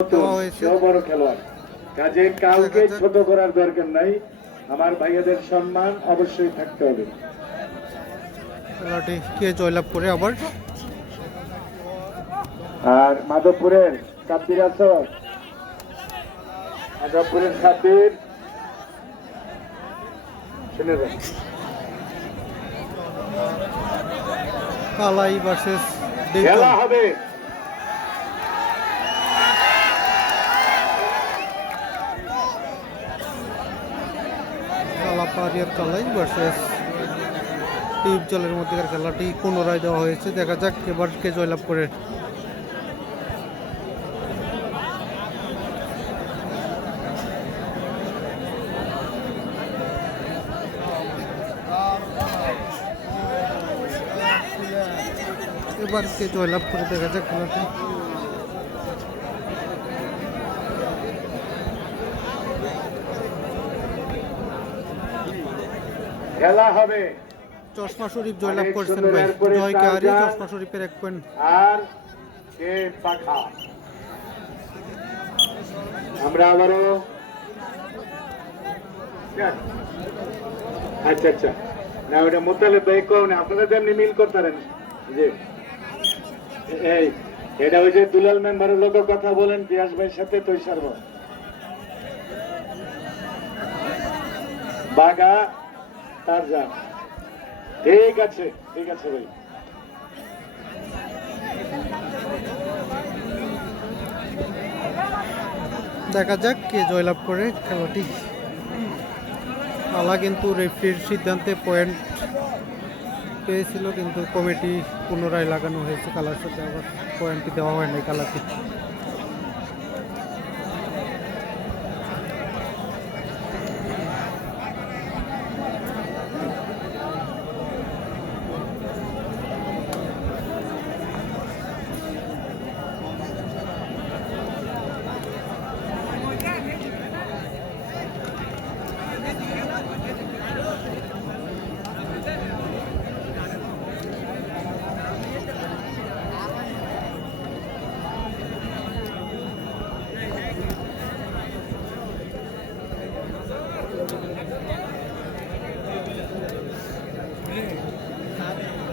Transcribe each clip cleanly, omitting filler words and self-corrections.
বড় খেলোয়াড়, কাজে কাউকে ছোট করার দরকার নাই। আমার ভাইয়াদের সম্মান অবশ্যই থাকতে হবে। খেলাটি কে জয়লাভ করে আবার? আর মাধবপুরের সাব্বির আছো? মাধবপুরের সাব্বির শুনে যান। কালাই ভার্সেস খেলা হবে। কালাপাড়িয়ার কালাই ভার্সেস টিউব জলের মধ্যেকার খেলাটি পুনরায় দেওয়া হয়েছে। দেখা যাক এবার কে জয়লাভ করে। এবার কে জয়লাভ করে দেখা যাক খেলাটি। খেলা হবে। চশমা শরীফ জয়লাভ করছেন ভাই, জয়কে হারিয়ে চশমা শরীফের 1 পয়েন্ট। আর কে পাখা। আমরা আবারও আচ্ছা আচ্ছা না ওটা মোতালে ভাই কও না, আপনারা যেমনি মিল করতে পারেন যে এই এটা ওই যে দুলাল মেম্বারের লোক কথা বলেন পিয়াস ভাইয়ের সাথে তুই সারব বাগা তার যা। ঠিক আছে ভাই। দেখা যাক কে জয়লাভ করে খেলাটি। কালা কিন্তু রেফারির সিদ্ধান্তে পয়েন্ট পেয়েছিল, কিন্তু কমিটি পুনরায় লাগানো হয়েছে কালার সাথে, আবার পয়েন্টটি দেওয়া হয় নাই কালাকে।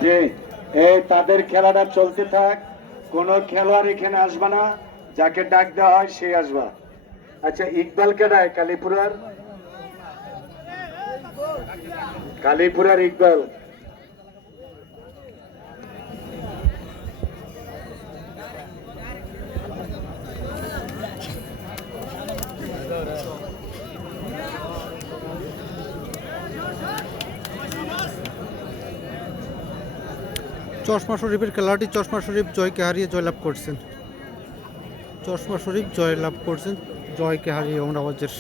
যে তাদের খেলাটা চলতে থাক, কোন খেলোয়াড় এখানে আসবে না, যাকে ডাক দেওয়া হয় সে আসবা। আচ্ছা ইকবাল কেডায়? কালীপুরার ইকবাল। চশমা শরীফের খেলাটি চশমা শরীফ জয়কে হারিয়ে জয়লাভ করছেন। চশমা শরীফ জয়লাভ করছেন জয়কে হারিয়ে অমরাবাজের।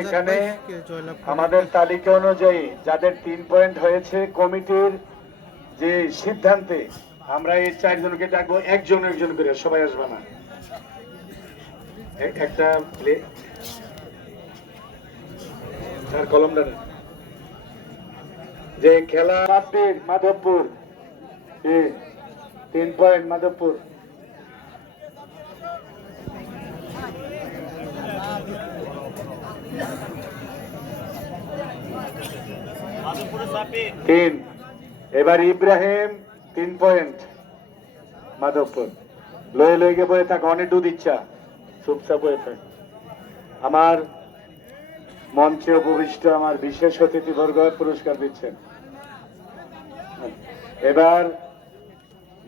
এখানে আমাদের তালিকা অনুযায়ী যাদের 3 পয়েন্ট হয়েছে, কমিটির যে সিদ্ধান্তে আমরা এই 4 জনকে ডাকবো, একজন করে, সবাই আসবে না। একটা কলমটা যে খেলা মাধবপুর 3 পয়েন্ট মাধবপুর। তিন। এবার ইব্রাহিম 3 পয়েন্ট মাধবপুর। লয়ে গিয়ে বয়ে থাক, অনেক দুধ ইচ্ছা চুপচাপ বয়ে থাক। আমার মঞ্চে উপবিষ্ট আমার বিশেষ অতিথিবর্গ পুরস্কার দিচ্ছেন। এবার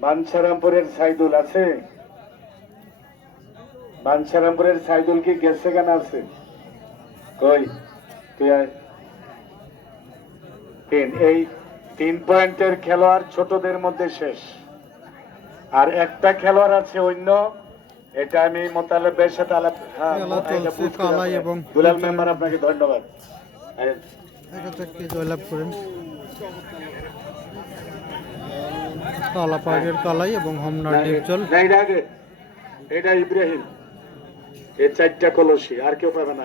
বাঞ্ছারামপুরের সাইদুল আছে? বাঞ্ছারামপুরের সাইদুল কি গেছে? কেন আছে? কই তুই আয়। এই 3 পয়েন্টের খেলোয়াড় ছোটদের মধ্যে শেষ, আর একটা খেলোয়াড় আছে অন্য। এটা আমি মোতালেবের সাথে আলাপ। দুলাল মেম্বার আপনাকে ধন্যবাদ। জয়লাভ করেন কালাপাড়িয়ার কালাই এবং হোমনার ডিপজল। এটা ইব্রাহিম, এই 4টা কলসি, আর কেউ পাবে না।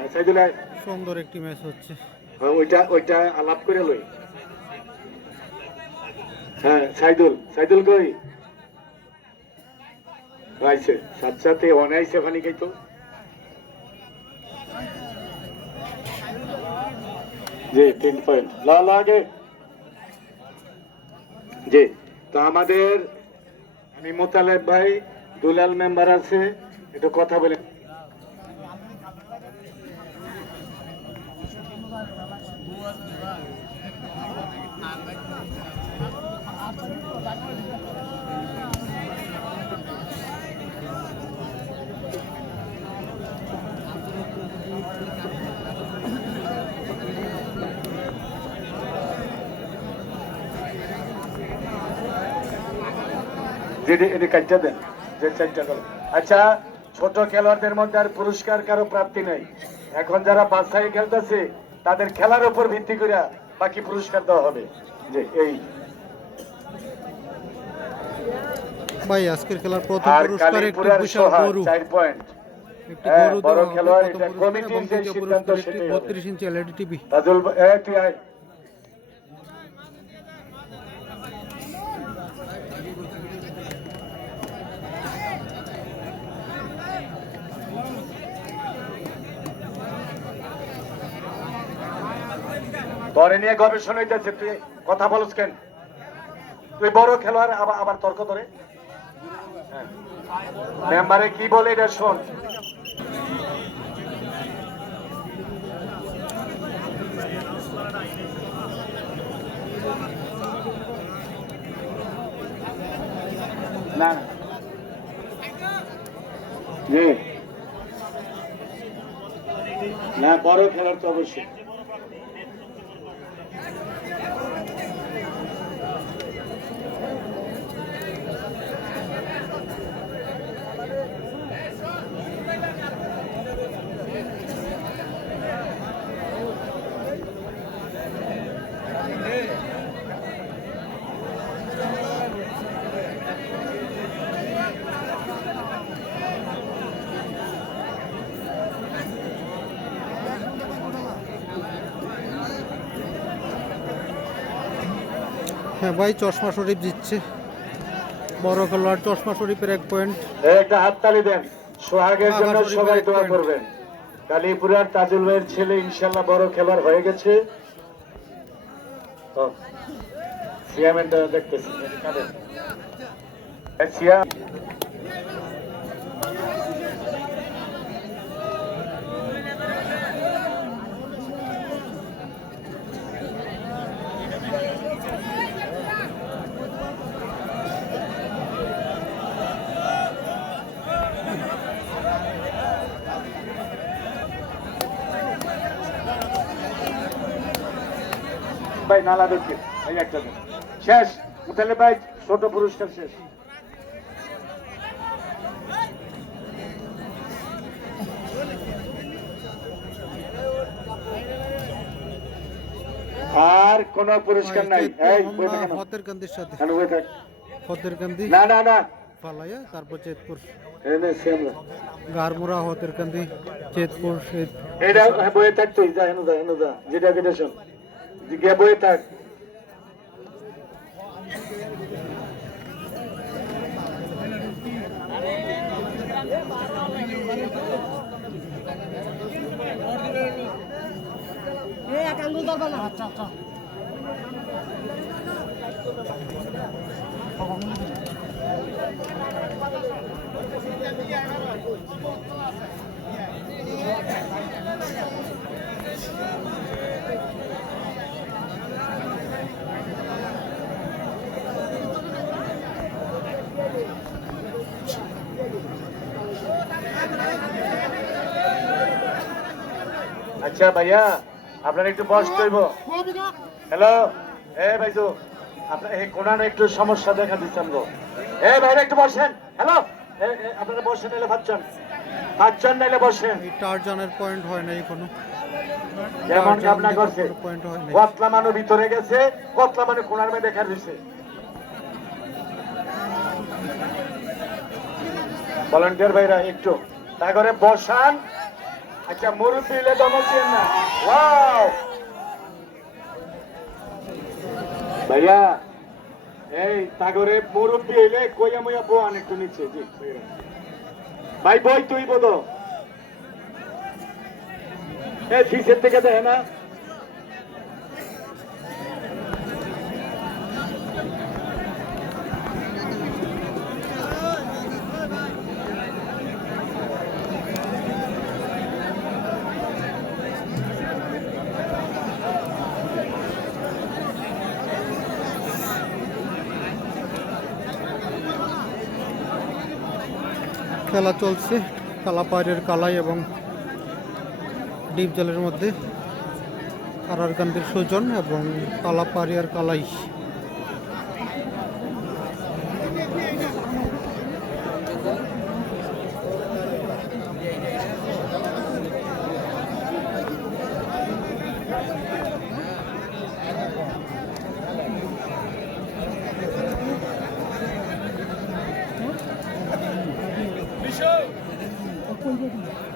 সুন্দর একটি ম্যাচ হচ্ছে। ওইটা আলাপ করে লই। হ্যাঁ সাইদুল সাইদুল কই আইছে সাথে সাথে অনাইছে ফানি খাইতো জি 3 পয়েন্ট লাগে জি তো আমাদের আমি মোতালেব ভাই দুলাল মেম্বার আছে একটু কথা বলে আচ্ছা ছোট খেলোয়াড়দের মধ্যে আর পুরস্কার কারো প্রাপ্তি নেই এখন যারা বাছাই খেলতেছে তাদের খেলার উপর ভিত্তি করে বাকি পুরস্কার দেওয়া হবে যে এই ভাই আজকের খেলার প্রথম আর পুরস্কার একটি কালীপুরের বিশাল সোহা গরু 4 পয়েন্ট একটি হ্যাঁ, গরু বড় দেওয়া হবে খেলোয়াড়, প্রথম এটা পুরস্কার কমিটির এবং যে দ্বিতীয় সিদ্ধান্ত পুরস্কার একটি সেটাই হবে। 32 ইঞ্চি এলইডি টিভি। রাজুল তুই আয় তোরে নিয়ে গবেষণা হইতেছে তুই কথা বলছ কেন তুই বড় খেলোয়াড় আবার আবার তর্ক করে মেম্বারে কি বলে এটা শোন না জি না বড় খেলার তো অবশ্যই হ্যাঁ ভাই চশমা শরীফ জিতছে বড় খেলোয়াড় চশমা শরীফের 1 পয়েন্ট। একটা হাততালি দেন সোহাগের জন্য সোহাগ শরীফের সবাই 1 দোয়া পয়েন্ট। করবেন কালীপুরার তাজুল ভাইয়ের ছেলে ইনশাল্লাহ বড় খেলোয়াড় হয়ে গেছে সিয়ামেন্ট দেখতেছি সিয়াম ভাই নালা দেখি এই একটা দেন। শেষ উঠালে ভাই ছোট পুরস্কার শেষ আর কোন পুরস্কার নাই এই বই থাক কেন? হতের কান্দির সাথে কেন বই থাক হতের কান্দি না না না ফালাইয়া তারপর চেতপুর এনে সেম না গারমুরা হতের কান্দি চেতপুর এটা বইয়ে থাক তুই যা হেনু যা যেটা কেটে শোন গিয়ে বইয়ে থাক আচ্ছা ভাইয়া আপনার একটু বসতে হইব হ্যালো ভাইজু আপনার এই কোনার একটু সমস্যা দেখা দিচ্ছেন গো ভাইরা একটু বসেন হ্যালো আপনারা বসেন নাইলে ভাবছেন নাইলে বসেন এই টারজানের পয়েন্ট হয় নাই কোনো যেমন ভাবনা করছে পয়েন্ট হয় নাই কতলা মানুষ ভিতরে গেছে কতলা মানুষ কোনার মধ্যে দেখার দিছে ভলান্টিয়ার ভাইরা একটু তা করে বসান আচ্ছা মুরব্বী এলে দমক দিন না ওয়াও ভাইয়া এই সাগরে মুরব্বী হইলে কইয়া মইয়া বোয়ান একটু নিচে জি ভাই বই তুই বোধ এই ফিসের থেকে দেখে না খেলা চলছে কালাপাড়ের কালাই এবং ডিপ জলের মধ্যে আরারকান্দির সুজন এবং কালাপাড়িয়ার কালাই। Show!